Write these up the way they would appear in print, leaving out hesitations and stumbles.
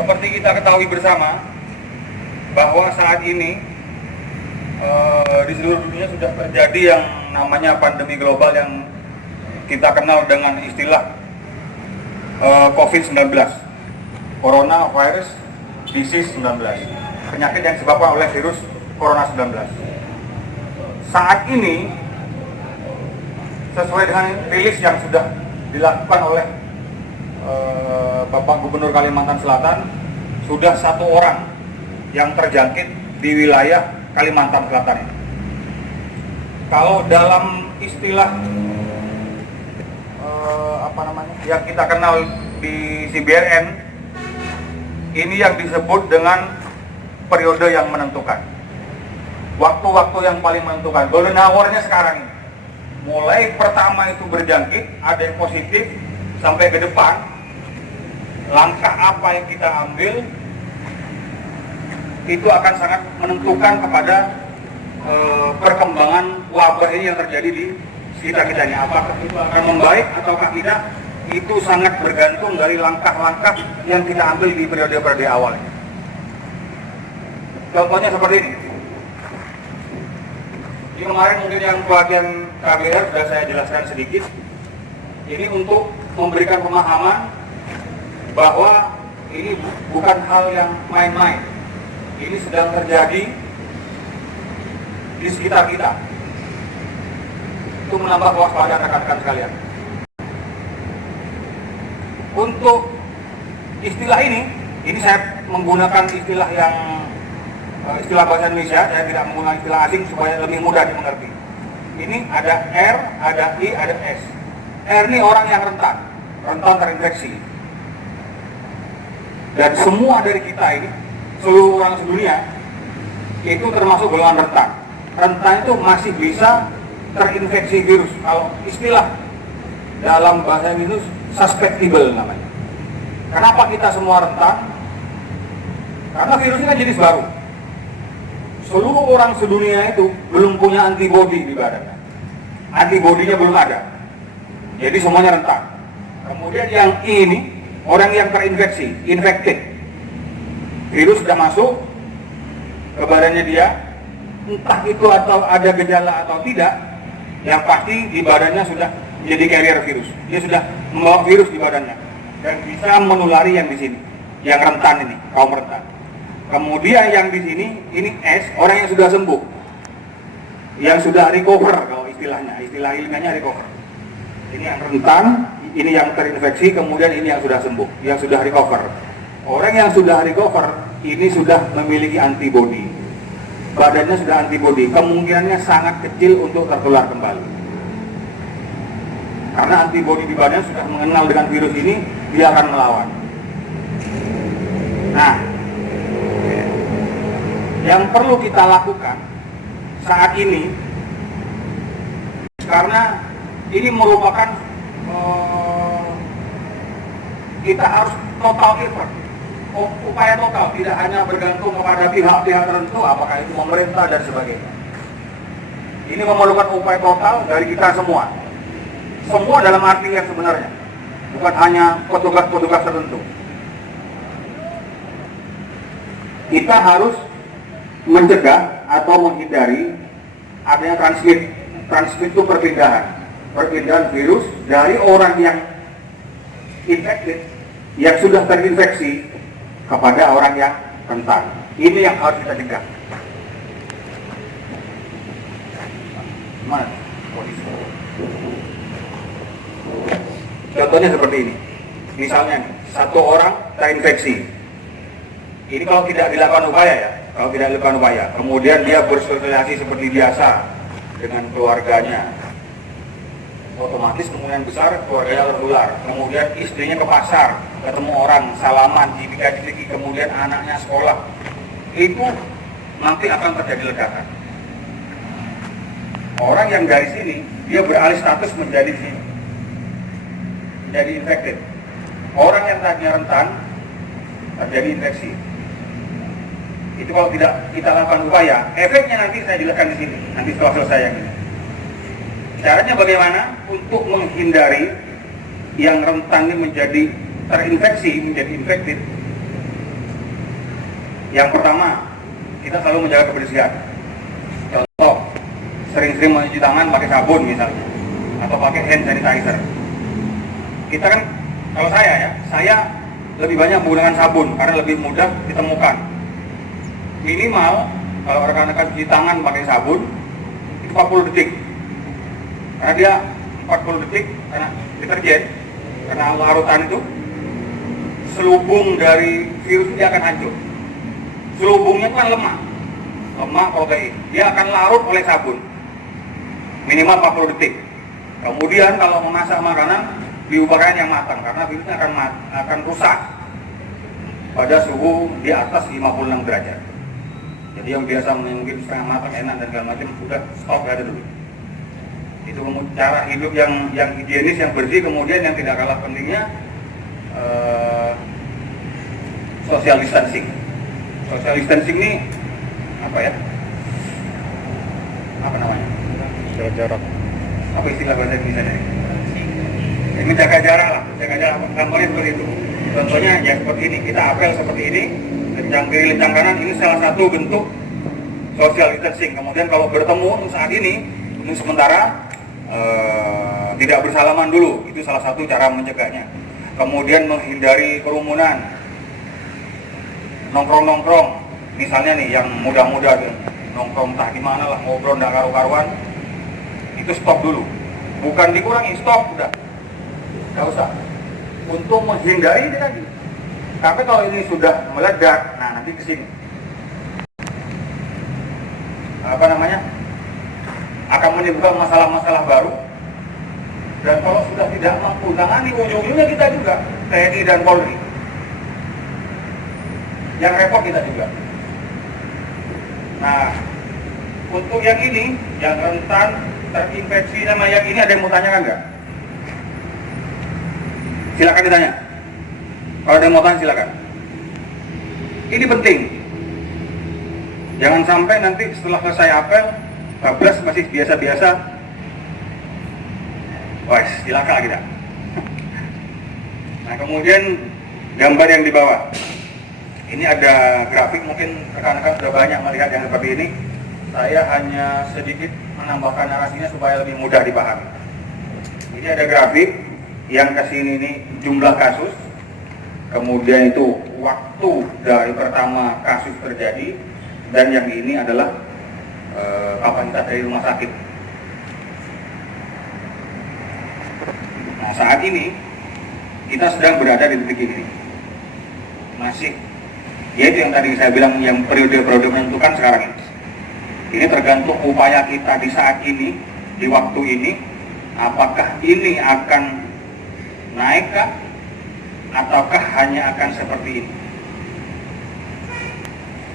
Seperti kita ketahui bersama bahwa saat ini di seluruh dunia sudah terjadi yang namanya pandemi global yang kita kenal dengan istilah COVID-19, Coronavirus Disease 19, penyakit yang disebabkan oleh virus Corona 19. Saat ini, sesuai dengan rilis yang sudah dilakukan oleh Bapak Gubernur Kalimantan Selatan, sudah 1 orang yang terjangkit di wilayah Kalimantan Selatan ini. Kalau dalam istilah yang kita kenal di CBRN, ini yang disebut dengan periode yang menentukan, waktu-waktu yang paling menentukan, golden hour-nya sekarang ini. Mulai pertama itu berjangkit, ada yang positif, sampai ke depan, langkah apa yang kita ambil itu akan sangat menentukan kepada perkembangan wabah ini yang terjadi di sekitar kita ini. Apakah itu akan membaik ataukah tidak, itu sangat bergantung dari langkah-langkah yang kita ambil di periode-periode awal. Contohnya seperti ini. Di kemarin mungkin yang bagian KBR sudah saya jelaskan sedikit. Ini untuk memberikan pemahaman bahwa ini bukan hal yang main-main. Ini sedang terjadi di sekitar kita. Itu menambah kewaspadaan rekan-rekan sekalian. Untuk istilah ini saya menggunakan istilah yang istilah bahasa Indonesia, saya tidak menggunakan istilah asing supaya lebih mudah dimengerti. Ini ada R, ada I, ada S. R ini orang yang rentan terinfeksi. Dan semua dari kita ini, seluruh orang sedunia, itu termasuk golongan rentan. Rentan itu masih bisa terinfeksi virus. Kalau istilah dalam bahasa Inggris, susceptible namanya. Kenapa kita semua rentan? Karena virus ini kan jenis baru. Seluruh orang sedunia itu belum punya antibodi di badannya. Antibodinya belum ada. Jadi semuanya rentan. Kemudian yang ini, orang yang terinfeksi, infected. Virus sudah masuk ke badannya dia, entah itu atau ada gejala atau tidak, yang pasti di badannya sudah menjadi carrier virus. Dia sudah membawa virus di badannya dan bisa menulari yang di sini, yang rentan ini, kaum rentan. Kemudian yang di sini, ini S, orang yang sudah sembuh, yang sudah recover kalau istilahnya, istilah ilmiahnya recover. Ini yang rentan, ini yang terinfeksi, kemudian ini yang sudah sembuh, yang sudah recover. Orang yang sudah recover, ini sudah memiliki antibodi. Badannya sudah antibodi, kemungkinannya sangat kecil untuk tertular kembali. Karena antibodi di badannya sudah mengenal dengan virus ini, dia akan melawan. Nah, yang perlu kita lakukan saat ini, karena ini merupakan kita harus total effort, upaya total, tidak hanya bergantung kepada pihak-pihak tertentu, apakah itu pemerintah dan sebagainya. Ini memerlukan upaya total dari kita semua dalam arti yang sebenarnya, bukan hanya petugas-petugas tertentu. Kita harus mencegah atau menghindari adanya transmit itu perpindahan virus dari orang yang infected, yang sudah terinfeksi, kepada orang yang rentan. Ini yang harus kita cegah. Mana posisi? Contohnya seperti ini. Misalnya nih, 1 orang terinfeksi. Ini kalau tidak dilakukan upaya, kemudian dia bersosialisasi seperti biasa dengan keluarganya, otomatis kemungkinan besar keluarganya tertular. Kemudian istrinya ke pasar, ketemu orang, salaman, jipika-jipiki, kemudian anaknya sekolah, itu nanti akan terjadi ledakan. Orang yang dari sini, dia beralih status menjadi infected. Orang yang tadinya rentan, terjadi infeksi. Itu kalau tidak kita lakukan upaya, efeknya nanti saya jelaskan di sini, nanti setelah selesai yang ini. Caranya bagaimana untuk menghindari yang rentan ini menjadi terinfeksi, menjadi infected. Yang pertama, kita selalu menjaga kebersihan. Contoh, sering-sering mencuci tangan pakai sabun misalnya, atau pakai hand sanitizer. Kita kan, kalau saya lebih banyak menggunakan sabun karena lebih mudah ditemukan. Minimal kalau rekan-rekan cuci tangan pakai sabun itu 40 detik. Karena dia 40 detik karena deterjen, karena larutan itu selubung dari virus dia akan hancur. Selubungnya kan lemak protein. Dia akan larut oleh sabun minimal 40 detik. Kemudian kalau memasak makanan diupakan yang matang karena virusnya akan rusak pada suhu di atas 56 derajat. Jadi yang biasa mungkin setengah matang enak dan segala macam sudah stop aja dulu. Itu cara hidup yang higienis, yang bersih. Kemudian yang tidak kalah pentingnya social distancing. Social distancing ini apa ya? Apa namanya? Jaga jarak. Apa istilah bahasa Indonesia ini? Ini jaga jarak lah, gambarnya seperti itu. Contohnya ya seperti ini, kita apel seperti ini, lencang kiri, lencang kanan, ini salah satu bentuk social distancing. Kemudian kalau bertemu untuk saat ini sementara tidak bersalaman dulu, itu salah satu cara mencegahnya. Kemudian menghindari kerumunan, nongkrong-nongkrong, misalnya nih yang muda-muda nongkrong entah di mana lah, ngobrol nggak karu-karuan, itu stop dulu. Bukan dikurangi, stop udah. Nggak usah, untuk menghindari ini tadi. Tapi kalau ini sudah meledak, nah nanti kesini apa namanya akan menimbulkan masalah-masalah baru. Dan kalau sudah tidak mampu tangani, ujung-ujungnya kita juga, TNI dan Polri, yang repot kita juga. Nah, untuk yang ini, yang rentan terinfeksi sama yang ini, ada yang mau tanyakan nggak? Silakan ditanya. Kalau ada yang mau tanya silakan. Ini penting. Jangan sampai nanti setelah selesai apel, bablas masih biasa-biasa. Wah, silakan kita. Nah, kemudian gambar yang di bawah. Ini ada grafik, mungkin rekan-rekan sudah banyak melihat yang seperti ini. Saya hanya sedikit menambahkan narasinya supaya lebih mudah dipahami. Ini ada grafik yang kesini ini jumlah kasus, kemudian itu waktu dari pertama kasus terjadi, dan yang ini adalah kapasitas dari rumah sakit. Nah, saat ini kita sedang berada di titik ini, masih, yaitu yang tadi saya bilang yang periode-periode menentukan sekarang ini. Ini tergantung upaya kita di saat ini, di waktu ini, apakah ini akan naikkah ataukah hanya akan seperti ini.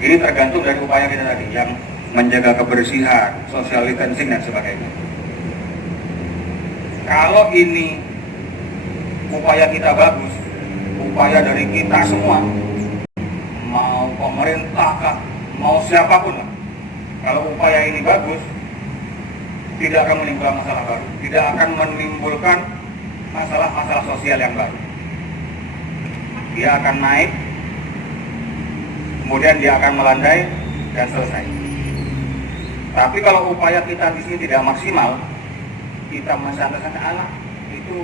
Ini tergantung dari upaya kita tadi yang menjaga kebersihan, social distancing dan sebagainya. Kalau ini upaya kita bagus, upaya dari kita semua, mau pemerintah kah, mau siapapun lah, kalau upaya ini bagus, tidak akan menimbulkan masalah baru, tidak akan menimbulkan masalah-masalah sosial yang baru. Dia akan naik, kemudian dia akan melandai dan selesai. Tapi kalau upaya kita di sini tidak maksimal, kita masih anak itu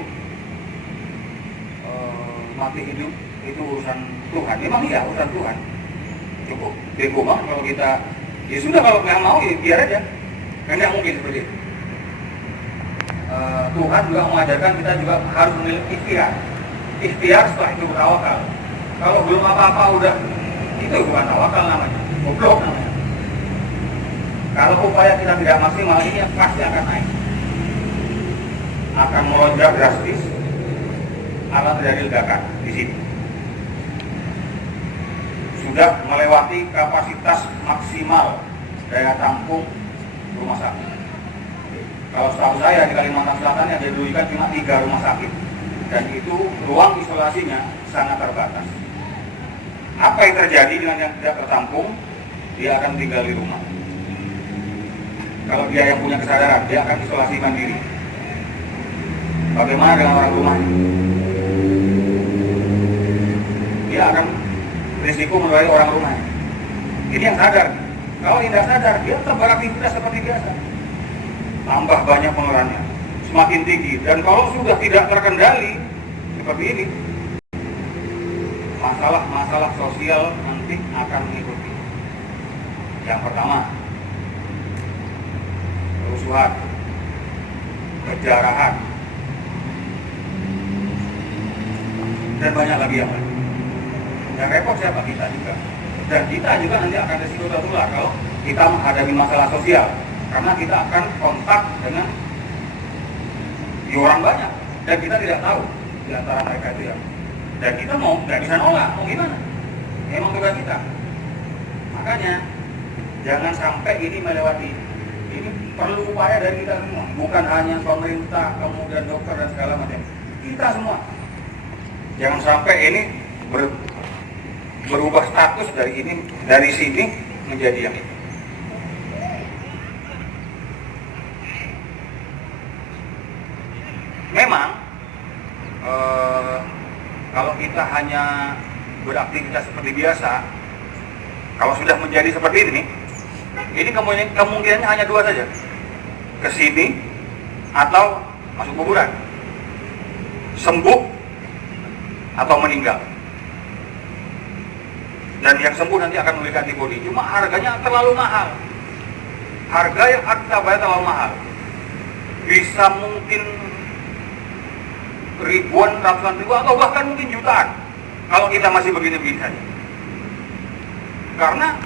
mati hidup, itu urusan Tuhan. Memang iya urusan Tuhan. Cukup di rumah kalau kita, ya sudah, kalau nggak mau ya biar aja. Kan nggak mungkin seperti itu. Tuhan juga mengajarkan kita juga harus memiliki ikhtiar. Ikhtiar setelah itu bertawakal. Kalau belum apa-apa udah, itu bukan tawakal namanya, goblok namanya. Kalau upaya kita tidak maksimal, ini pasti akan naik, akan melonjak drastis, akan terjadi ledakan di sini. Sudah melewati kapasitas maksimal daya tampung rumah sakit. Kalau setahu saya di Kalimantan Selatan yang dirujukan cuma 3 rumah sakit, dan itu ruang isolasinya sangat terbatas. Apa yang terjadi dengan yang tidak tertampung? Dia akan tinggal di rumah. Kalau dia yang punya kesadaran, dia akan isolasi mandiri. Bagaimana dengan orang rumah? Dia akan risiko menulari orang rumah. Ini yang sadar. Kalau tidak sadar, dia tetap beraktivitas seperti biasa. Tambah banyak pengeluarannya, semakin tinggi. Dan kalau sudah tidak terkendali seperti ini, masalah-masalah sosial nanti akan mengikuti. Yang pertama, kerusuhan, kejarahan, dan banyak lagi yang lain. Yang repot siapa? Kita juga. Dan kita juga nanti akan risiko tertular kalau kita menghadapi masalah sosial, karena kita akan kontak dengan orang banyak dan kita tidak tahu di antara mereka itu ya. Dan kita nggak bisa nolak, mau gimana? Emang tugas kita. Makanya jangan sampai ini melewati. Ini perlu upaya dari kita semua, bukan hanya pemerintah, kemudian dokter dan segala macam. Kita semua. Jangan sampai ini berubah status dari sini menjadi yang ini. Memang kalau kita hanya beraktivitas seperti biasa, kalau sudah menjadi seperti ini kemungkinannya hanya dua saja, ke sini atau masuk kuburan, sembuh atau meninggal. Dan yang sembuh nanti akan memiliki antibodi. Cuma harganya terlalu mahal. Harga yang kita bayar terlalu mahal. Bisa mungkin ribuan, ratusan ribu, atau bahkan mungkin jutaan kalau kita masih begini-begini saja. Karena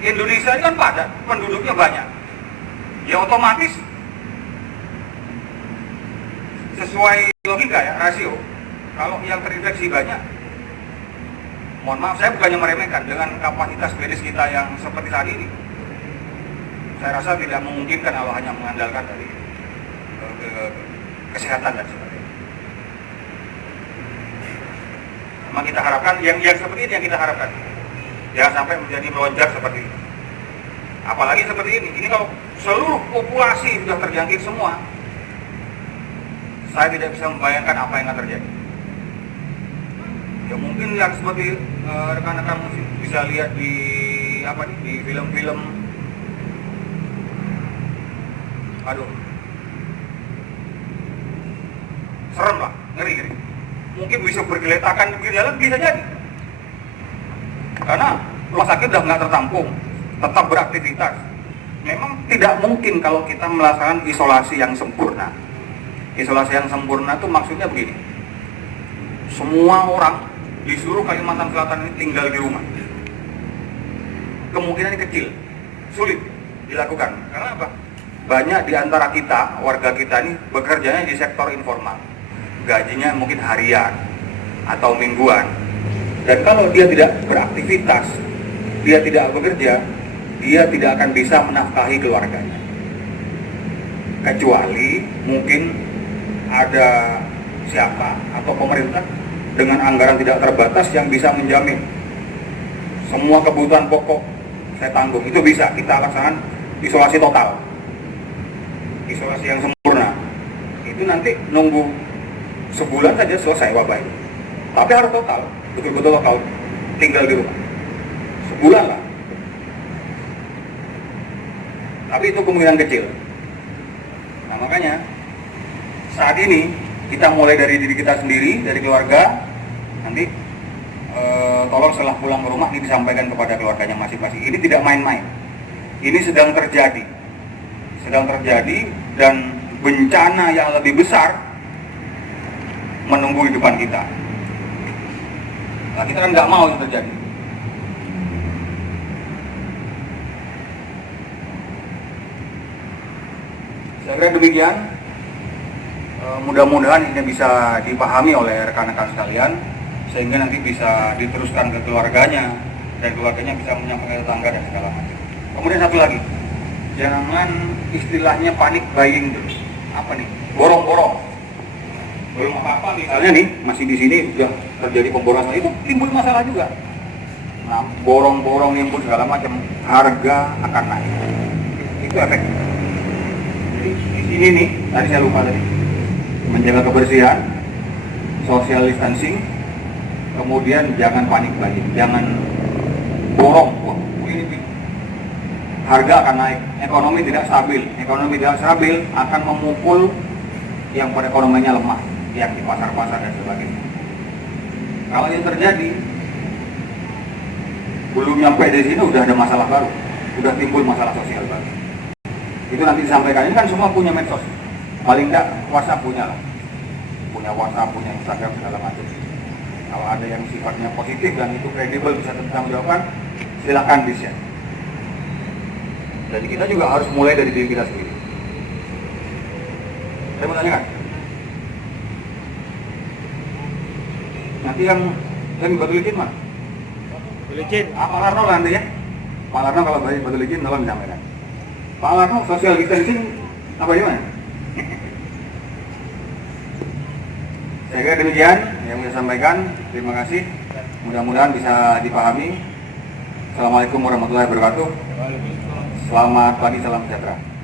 Indonesia ini kan padat, penduduknya banyak. Ya otomatis sesuai logika ya, rasio. Kalau yang terinfeksi banyak, mohon maaf, saya bukannya meremehkan dengan kapasitas medis kita yang seperti saat ini. Saya rasa tidak memungkinkan kalau hanya mengandalkan dari kesehatan dan sebagainya. Memang kita harapkan yang seperti ini yang kita harapkan. Jangan sampai menjadi melonjak seperti ini. Apalagi seperti ini. Ini kalau seluruh populasi sudah terjangkit semua, saya tidak bisa membayangkan apa yang akan terjadi. Ya mungkin yang seperti rekan-rekan bisa lihat di film-film. Aduh, serem lah, ngeri. Mungkin bisa bergeletakan di jalan, bisa jadi. Karena rumah sakit udah nggak tertampung, tetap beraktivitas. Memang tidak mungkin kalau kita melaksanakan isolasi yang sempurna. Isolasi yang sempurna itu maksudnya begini. Semua orang di seluruh Kalimantan Selatan ini tinggal di rumah. Kemungkinan kecil, sulit dilakukan. Karena apa? Banyak di antara kita, warga kita ini bekerjanya di sektor informal. Gajinya mungkin harian atau mingguan. Dan kalau dia tidak beraktivitas, dia tidak bekerja, dia tidak akan bisa menafkahi keluarganya. Kecuali mungkin ada siapa atau pemerintah dengan anggaran tidak terbatas yang bisa menjamin semua kebutuhan pokok saya tanggung. Itu bisa kita laksanakan isolasi total, isolasi yang sempurna. Itu nanti nunggu sebulan saja selesai wabah itu. Tapi harus total, betul-betul total, tinggal di rumah sebulan lah. Tapi itu kemungkinan kecil. Nah makanya saat ini kita mulai dari diri kita sendiri, dari keluarga. Nanti tolong setelah pulang ke rumah ini disampaikan kepada keluarganya masing-masing. Ini tidak main-main. Ini sedang terjadi dan bencana yang lebih besar menunggu di depan kita. Nah kita kan nggak mau itu terjadi. Saya kira demikian. Mudah-mudahan ini bisa dipahami oleh rekan-rekan sekalian, sehingga nanti bisa diteruskan ke keluarganya, dan keluarganya bisa menyampaikan ke tetangga dan segala macam. Kemudian satu lagi, jangan istilahnya panik buying dulu. Apa nih? Borong-borong. Belum apa-apa misalnya nih, masih di sini sudah terjadi pemborosan, itu timbul masalah juga. Nah, borong-borong nimbul segala macam, harga akan naik. Itu efeknya. Jadi di sini nih, tadi saya lupa tadi, menjaga kebersihan, social distancing, kemudian jangan panik buying, jangan borong. liquidity. Harga akan naik, ekonomi tidak stabil. Ekonomi tidak stabil akan memukul yang perekonomiannya lemah, yang di pasar-pasar dan sebagainya. Kalau yang terjadi, belum nyampe di sini udah ada masalah baru, udah timbul masalah sosial baru. Itu nanti disampaikan. Ini kan semua punya medsos, paling enggak WhatsApp punya lah, punya WhatsApp, punya Instagram segala macam. Kalau ada yang sifatnya positif dan itu kredibel bisa tentang jawaban, silakan di-share. Jadi kita juga harus mulai dari diri kita sendiri. Saya mau tanyakan, nanti yang batu licin mana? Licin. Pak Larno nanti ya. Pak Larno kalau batu licin tolong disampaikan. Pak Larno social distancing apa gimana? Saya kira demikian yang saya sampaikan. Terima kasih. Mudah-mudahan bisa dipahami. Assalamualaikum warahmatullahi wabarakatuh. Selamat pagi, salam sejahtera.